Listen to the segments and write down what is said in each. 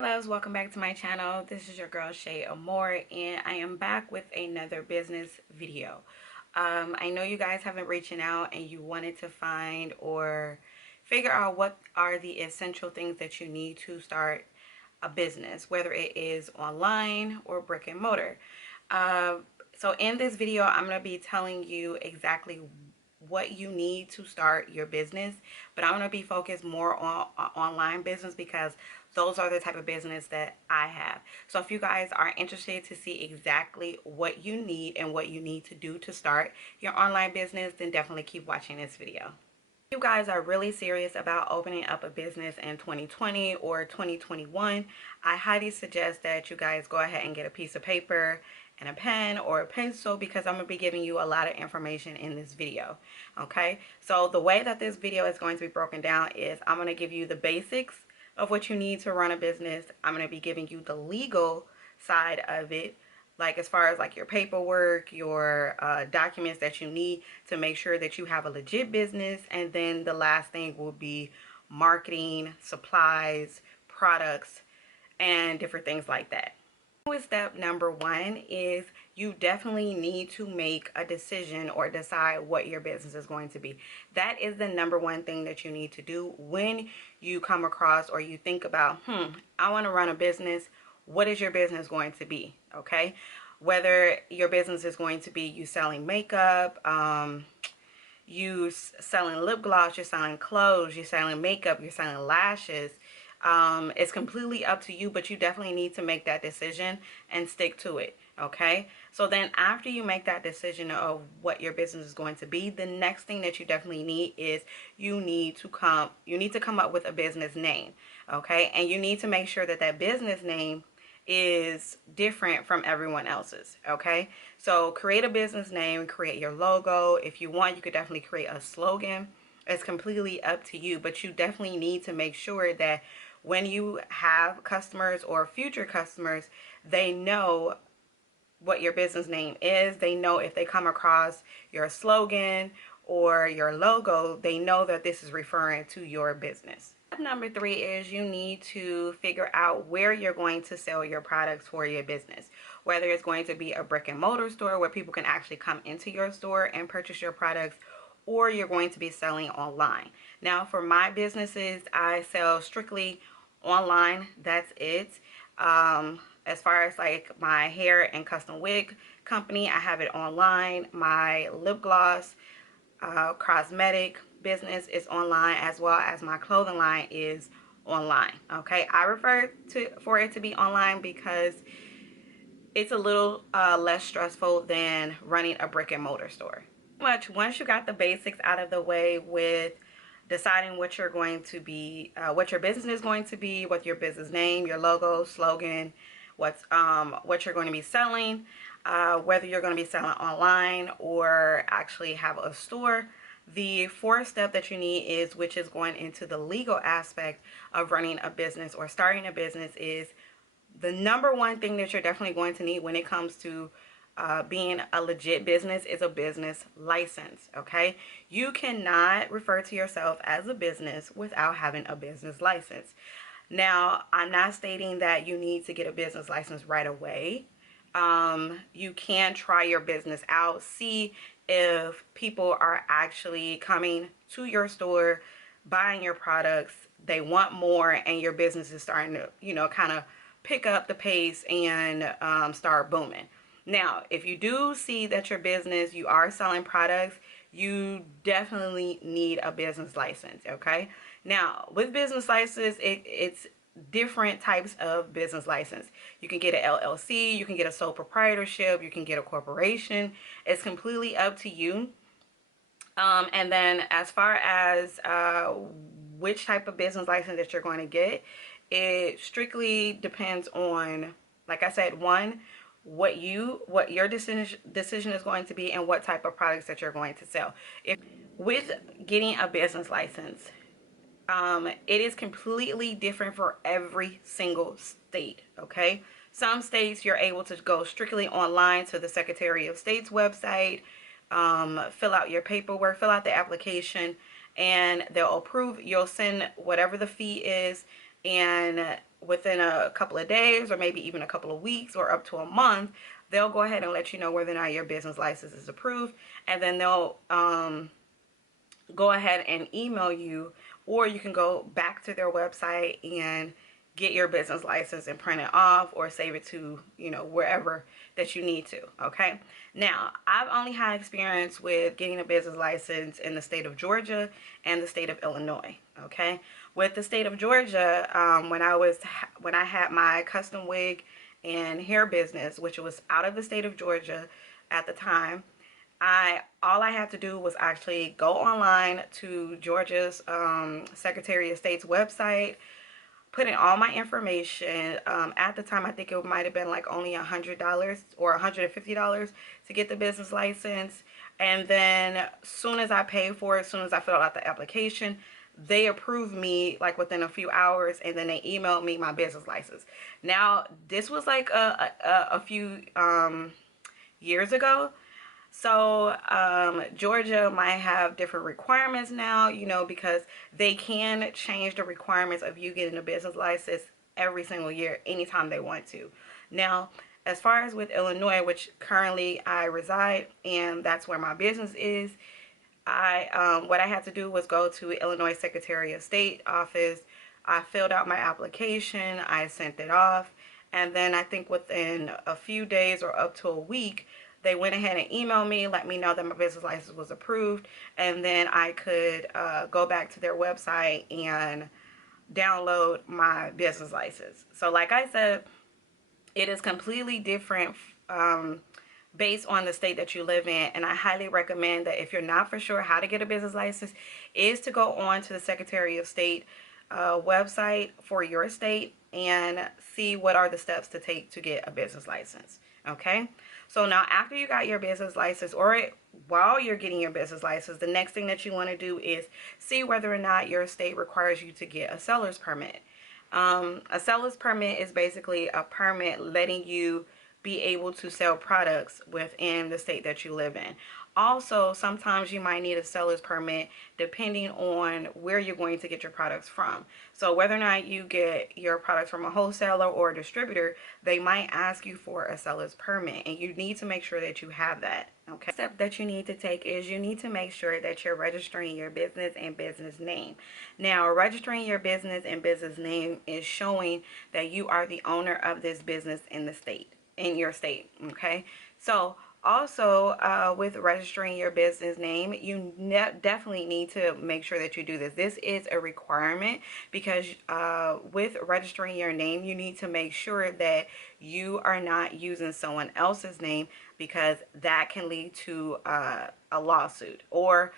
Loves, welcome back to my channel. This is your girl Shay Amour, and I am back with another business video. I know you guys have been reaching out and you wanted to find or figure out what are the essential things that you need to start a business, whether it is online or brick and mortar. So in this video, I'm going to be telling you exactly what you need to start your business, but I'm going to be focused more on online business because those are the type of business that I have. So if you guys are interested to see exactly what you need and what you need to do to start your online business, then definitely keep watching this video. If you guys are really serious about opening up a business in 2020 or 2021, I highly suggest that you guys go ahead and get a piece of paper and a pen or a pencil, because I'm going to be giving you a lot of information in this video. Okay, so the way that this video is going to be broken down is I'm going to give you the basics of what you need to run a business. I'm going to be giving you the legal side of it, like as far as like your paperwork, your documents that you need to make sure that you have a legit business. And then the last thing will be marketing, supplies, products, and different things like that. With step number one is you definitely need to make a decision or decide what your business is going to be. That is the number one thing that you need to do when you come across or you think about, I want to run a business. What is your business going to be? Okay, whether your business is going to be you selling makeup, you selling lip gloss, you're selling clothes, you're selling makeup, you're selling lashes. It's completely up to you, but you definitely need to make that decision and stick to it. Okay, so then after you make that decision of what your business is going to be, the next thing that you definitely need is you need to come up with a business name. Okay, and you need to make sure that that business name is different from everyone else's. Okay, so create a business name, create your logo. If you want, you could definitely create a slogan. It's completely up to you, but you definitely need to make sure that when you have customers or future customers, they know what your business name is. They know if they come across your slogan or your logo, they know that this is referring to your business. Number three is you need to figure out where you're going to sell your products for your business. Whether it's going to be a brick and mortar store where people can actually come into your store and purchase your products, or you're going to be selling online. Now for my businesses, I sell strictly online. That's it. As far as like my hair and custom wig company, I have it online. My lip gloss cosmetic business is online, as well as my clothing line is online. Okay, I prefer for it to be online because it's a little less stressful than running a brick and mortar store. Once you got the basics out of the way with deciding what you're going to be, what your business is going to be, what your business name, your logo, slogan, what you're going to be selling, whether you're going to be selling online or actually have a store. The fourth step that you need is, which is going into the legal aspect of running a business or starting a business, is the number one thing that you're definitely going to need when it comes to being a legit business is a business license. Okay, you cannot refer to yourself as a business without having a business license. Now, I'm not stating that you need to get a business license right away. You can try your business out, see if people are actually coming to your store, buying your products, they want more, and your business is starting to, kind of pick up the pace and start booming. Now, if you do see that your business, you are selling products, you definitely need a business license. Okay, now with business license, it's different types of business license. You can get an LLC, you can get a sole proprietorship, you can get a corporation. It's completely up to you. And then as far as which type of business license that you're going to get, it strictly depends on, like I said, one, what your decision is going to be, and what type of products that you're going to sell. If with getting a business license, it is completely different for every single state. Okay, some states you're able to go strictly online to the Secretary of State's website, fill out your paperwork, fill out the application, and they'll approve. You'll send whatever the fee is, and within a couple of days or maybe even a couple of weeks or up to a month, they'll go ahead and let you know whether or not your business license is approved, and then they'll go ahead and email you, or you can go back to their website and get your business license and print it off or save it to, wherever that you need to. Okay. Now, I've only had experience with getting a business license in the state of Georgia and the state of Illinois. Okay. With the state of Georgia, when I had my custom wig and hair business, which was out of the state of Georgia at the time, all I had to do was actually go online to Georgia's Secretary of State's website, put in all my information. At the time, I think it might have been like only $100 or $150 to get the business license. And then as soon as I paid for it, as soon as I filled out the application, they approved me like within a few hours, and then they emailed me my business license. Now, this was like a few years ago. So Georgia might have different requirements now, because they can change the requirements of you getting a business license every single year, anytime they want to. Now, as far as with Illinois, which currently I reside, and that's where my business is, what I had to do was go to Illinois Secretary of State office. I filled out my application, I sent it off, and then I think within a few days or up to a week, they went ahead and emailed me, let me know that my business license was approved, and then I could go back to their website and download my business license. So like I said, it is completely different based on the state that you live in, and I highly recommend that if you're not for sure how to get a business license, is to go on to the Secretary of State website for your state and see what are the steps to take to get a business license. Okay. So now after you got your business license, or while you're getting your business license, the next thing that you want to do is see whether or not your state requires you to get a seller's permit. A seller's permit is basically a permit letting you be able to sell products within the state that you live in. Also, sometimes you might need a seller's permit depending on where you're going to get your products from. So whether or not you get your products from a wholesaler or a distributor, they might ask you for a seller's permit, and you need to make sure that you have that. Okay. The step that you need to take is you need to make sure that you're registering your business and business name. Now, registering your business and business name is showing that you are the owner of this business in the state, in your state. Okay. So also, with registering your business name, you definitely need to make sure that you do this. This is a requirement because with registering your name, you need to make sure that you are not using someone else's name, because that can lead to a lawsuit, or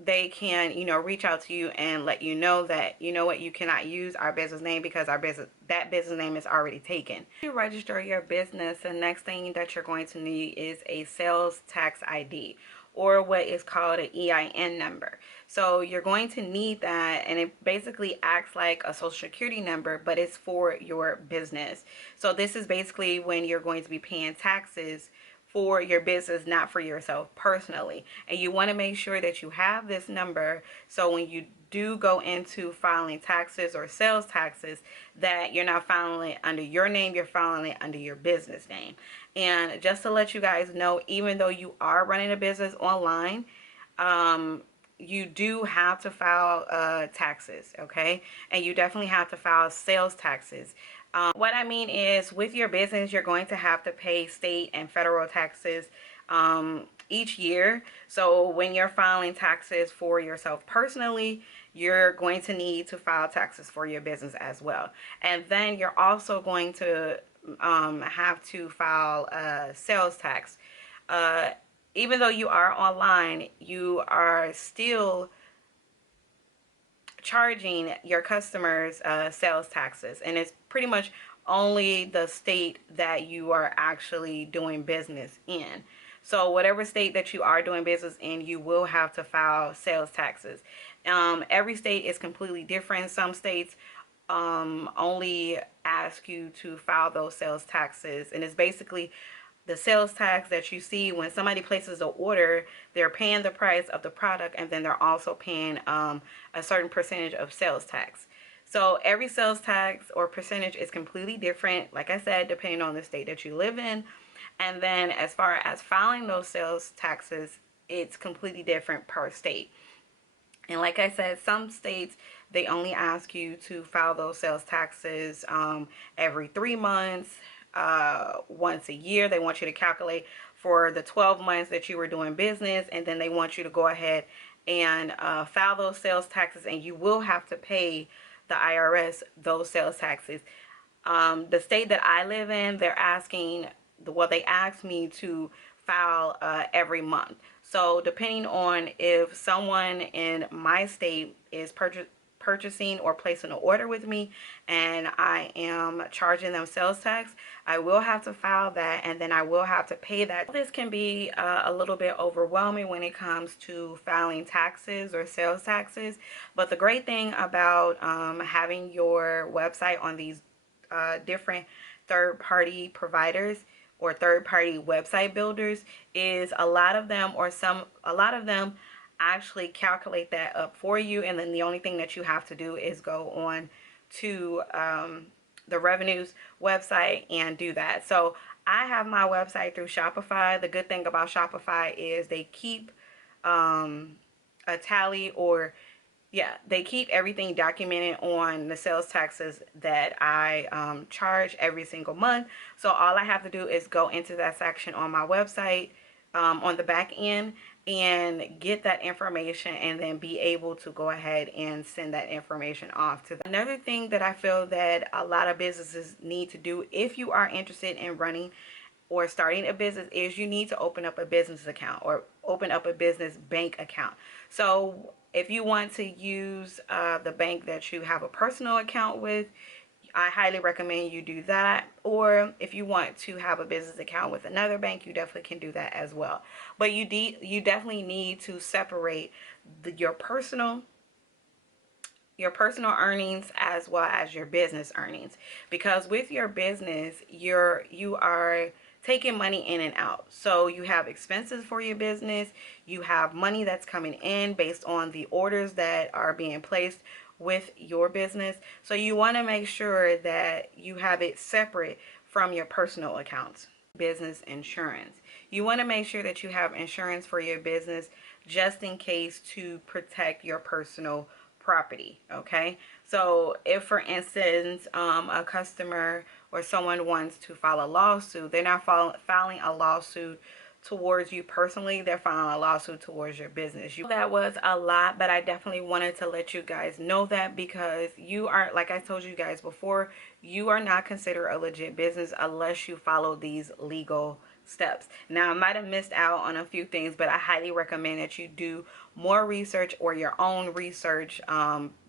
they can, reach out to you and let you know that, you cannot use our business name because that business name is already taken. To register your business, the next thing that you're going to need is a sales tax ID, or what is called an EIN number. So you're going to need that, and it basically acts like a social security number, but it's for your business. So this is basically when you're going to be paying taxes for your business, not for yourself personally. And you want to make sure that you have this number, so when you do go into filing taxes or sales taxes, that you're not filing it under your name, you're filing it under your business name. And just to let you guys know, even though you are running a business online, you do have to file taxes, okay? And you definitely have to file sales taxes. What I mean is, with your business, you're going to have to pay state and federal taxes each year. So when you're filing taxes for yourself personally, you're going to need to file taxes for your business as well. And then you're also going to have to file sales tax. Even though you are online, you are still charging your customers sales taxes, and it's pretty much only the state that you are actually doing business in. So whatever state that you are doing business in, you will have to file sales taxes. Every state is completely different. Some states only ask you to file those sales taxes, and it's basically the sales tax that you see when somebody places an order. They're paying the price of the product, and then they're also paying a certain percentage of sales tax. So every sales tax or percentage is completely different, like I said, depending on the state that you live in. And then as far as filing those sales taxes, it's completely different per state. And like I said, some states, they only ask you to file those sales taxes every 3 months, once a year. They want you to calculate for the 12 months that you were doing business, and then they want you to go ahead and file those sales taxes, and you will have to pay the IRS those sales taxes. The state that I live in, they're asking, well, they asked me to file every month. So depending on if someone in my state is purchasing or placing an order with me and I am charging them sales tax, I will have to file that, and then I will have to pay that. This can be a little bit overwhelming when it comes to filing taxes or sales taxes, but the great thing about having your website on these different third-party providers or third-party website builders is a lot of them actually calculate that up for you, and then the only thing that you have to do is go on to the revenues website and do that. So I have my website through Shopify. The good thing about Shopify is they keep a tally, or yeah, they keep everything documented on the sales taxes that I charge every single month. So all I have to do is go into that section on my website on the back end and get that information, and then be able to go ahead and send that information off to them. Another thing that I feel that a lot of businesses need to do if you are interested in running or starting a business is you need to open up a business account or open up a business bank account. So if you want to use the bank that you have a personal account with, I highly recommend you do that. Or if you want to have a business account with another bank, you definitely can do that as well. But you definitely need to separate your personal earnings as well as your business earnings, because with your business you are taking money in and out. So you have expenses for your business, you have money that's coming in based on the orders that are being placed with your business. So you want to make sure that you have it separate from your personal accounts. Business insurance, you want to make sure that you have insurance for your business just in case, to protect your personal property. Okay, so if for instance a customer or someone wants to file a lawsuit, they're not filing a lawsuit towards you personally, they're filing a lawsuit towards your business. That was a lot, but I definitely wanted to let you guys know that, because you are, like I told you guys before, you are not considered a legit business unless you follow these legal steps. Now, I might have missed out on a few things, but I highly recommend that you do more research or your own research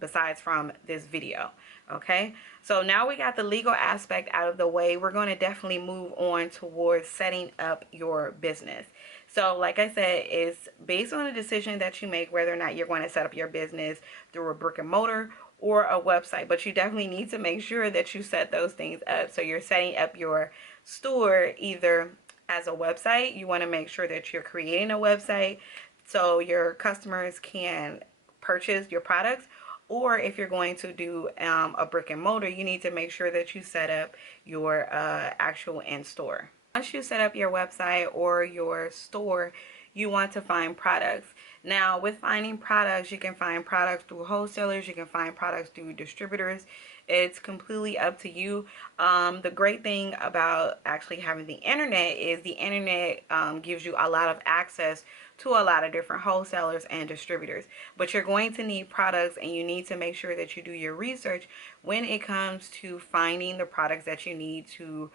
besides from this video. Okay, so now we got the legal aspect out of the way. We're going to definitely move on towards setting up your business. So like I said, it's based on a decision that you make whether or not you're going to set up your business through a brick and mortar or a website. But you definitely need to make sure that you set those things up. So you're setting up your store either as a website. You want to make sure that you're creating a website so your customers can purchase your products. Or if you're going to do a brick and mortar, you need to make sure that you set up your actual in-store. Once you set up your website or your store, you want to find products. Now, with finding products, you can find products through wholesalers, you can find products through distributors. It's completely up to you. The great thing about actually having the internet is the internet gives you a lot of access to a lot of different wholesalers and distributors. But you're going to need products, and you need to make sure that you do your research when it comes to finding the products that you need to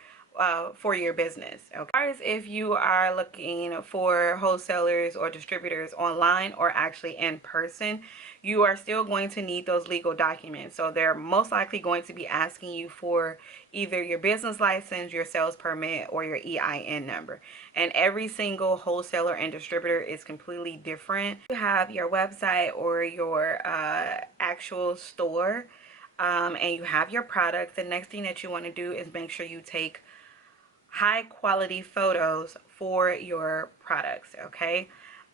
for your business. Okay, as if you are looking for wholesalers or distributors online or actually in person, you are still going to need those legal documents. So they're most likely going to be asking you for either your business license, your sales permit, or your EIN number. And every single wholesaler and distributor is completely different. You have your website or your actual store, and you have your products. The next thing that you want to do is make sure you take high quality photos for your products. Okay,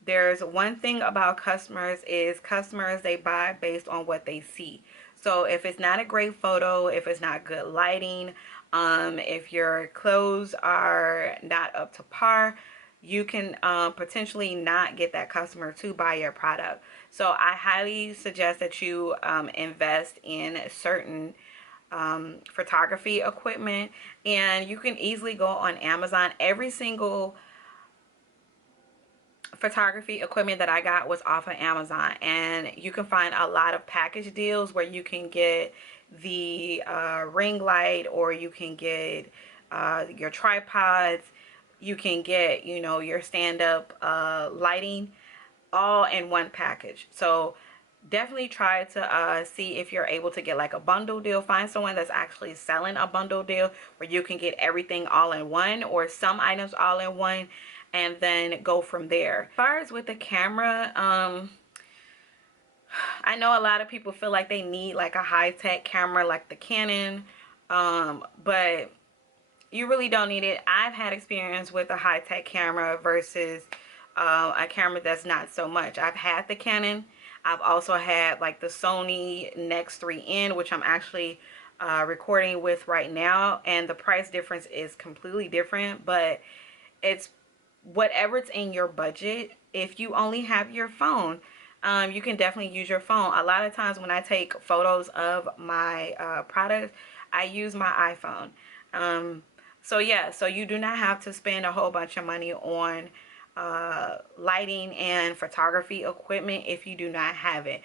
there's one thing about customers is customers, they buy based on what they see. So if it's not a great photo, if it's not good lighting, if your clothes are not up to par, you can potentially not get that customer to buy your product. So I highly suggest that you invest in certain photography equipment, and you can easily go on Amazon. Every single photography equipment that I got was off of Amazon, and you can find a lot of package deals where you can get the ring light, or you can get your tripods, you can get, you know, your stand-up lighting, all in one package. So definitely try to see if you're able to get like a bundle deal. Find someone that's actually selling a bundle deal where you can get everything all in one, or some items all in one, and then go from there. As far as with the camera, I know a lot of people feel like they need like a high-tech camera like the Canon, but you really don't need it. I've had experience with a high-tech camera versus a camera that's not so much. I've had the Canon. I've also had like the Sony Nex 3N, which I'm actually recording with right now, and the price difference is completely different, but it's whatever's in your budget. If you only have your phone, you can definitely use your phone. A lot of times when I take photos of my products, I use my iPhone. So yeah, so you do not have to spend a whole bunch of money on lighting and photography equipment if you do not have it.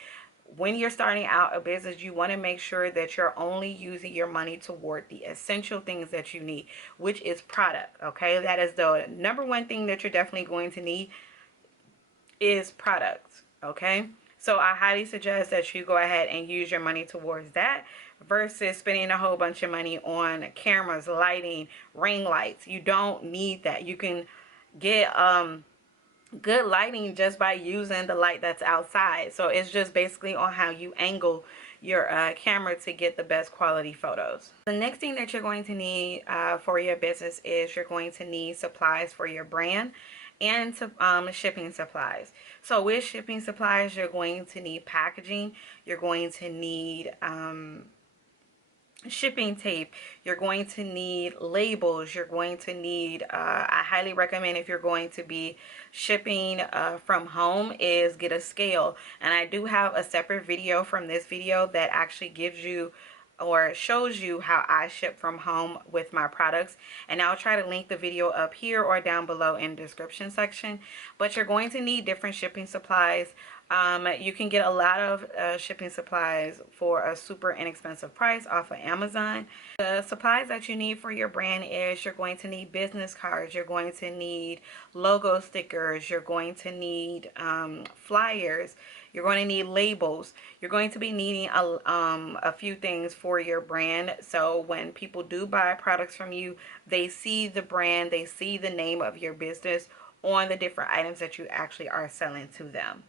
When you're starting out a business, you want to make sure that you're only using your money toward the essential things that you need, which is product. Okay, that is the number one thing that you're definitely going to need, is products. Okay, so I highly suggest that you go ahead and use your money towards that versus spending a whole bunch of money on cameras, lighting, ring lights. You don't need that. You can get good lighting just by using the light that's outside. So it's just basically on how you angle your camera to get the best quality photos. The next thing that you're going to need for your business is you're going to need supplies for your brand, and shipping supplies. So with shipping supplies, you're going to need packaging, you're going to need shipping tape, you're going to need labels, you're going to need I highly recommend, if you're going to be shipping from home, is get a scale. And I do have a separate video from this video that actually gives you or shows you how I ship from home with my products, and I'll try to link the video up here or down below in the description section. But you're going to need different shipping supplies. You can get a lot of shipping supplies for a super inexpensive price off of Amazon. The supplies that you need for your brand is you're going to need business cards, you're going to need logo stickers, you're going to need flyers, you're going to need labels. You're going to be needing a few things for your brand. So when people do buy products from you, they see the brand, they see the name of your business on the different items that you actually are selling to them.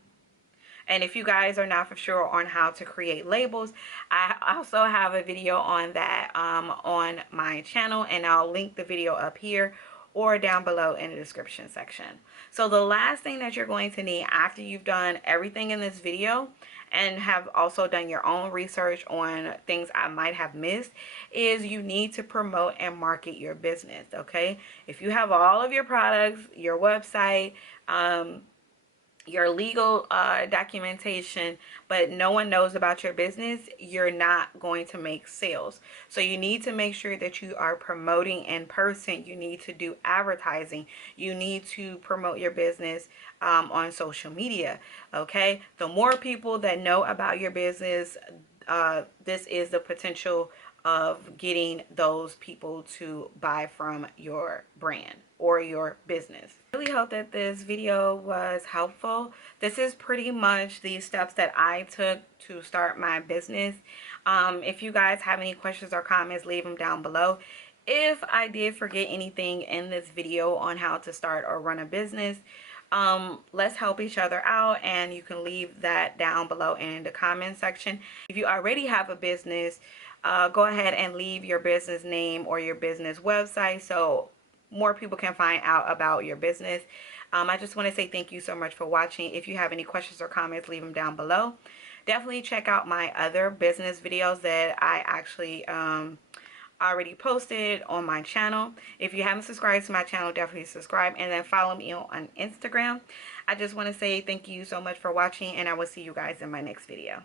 And if you guys are not for sure on how to create labels, I also have a video on that on my channel, and I'll link the video up here or down below in the description section. So the last thing that you're going to need after you've done everything in this video and have also done your own research on things I might have missed, is you need to promote and market your business. Okay, if you have all of your products, your website, your legal documentation, but no one knows about your business, you're not going to make sales. So you need to make sure that you are promoting in person. You need to do advertising. You need to promote your business on social media. Okay, the more people that know about your business, this is the potential of getting those people to buy from your brand or your business. I really hope that this video was helpful. This is pretty much the steps that I took to start my business. If you guys have any questions or comments, leave them down below. If I did forget anything in this video on how to start or run a business, let's help each other out, and you can leave that down below in the comment section. If you already have a business, go ahead and leave your business name or your business website so more people can find out about your business. I just want to say thank you so much for watching. If you have any questions or comments, leave them down below. Definitely check out my other business videos that I actually already posted on my channel. If you haven't subscribed to my channel, definitely subscribe, and then follow me on Instagram. I just want to say thank you so much for watching, and I will see you guys in my next video.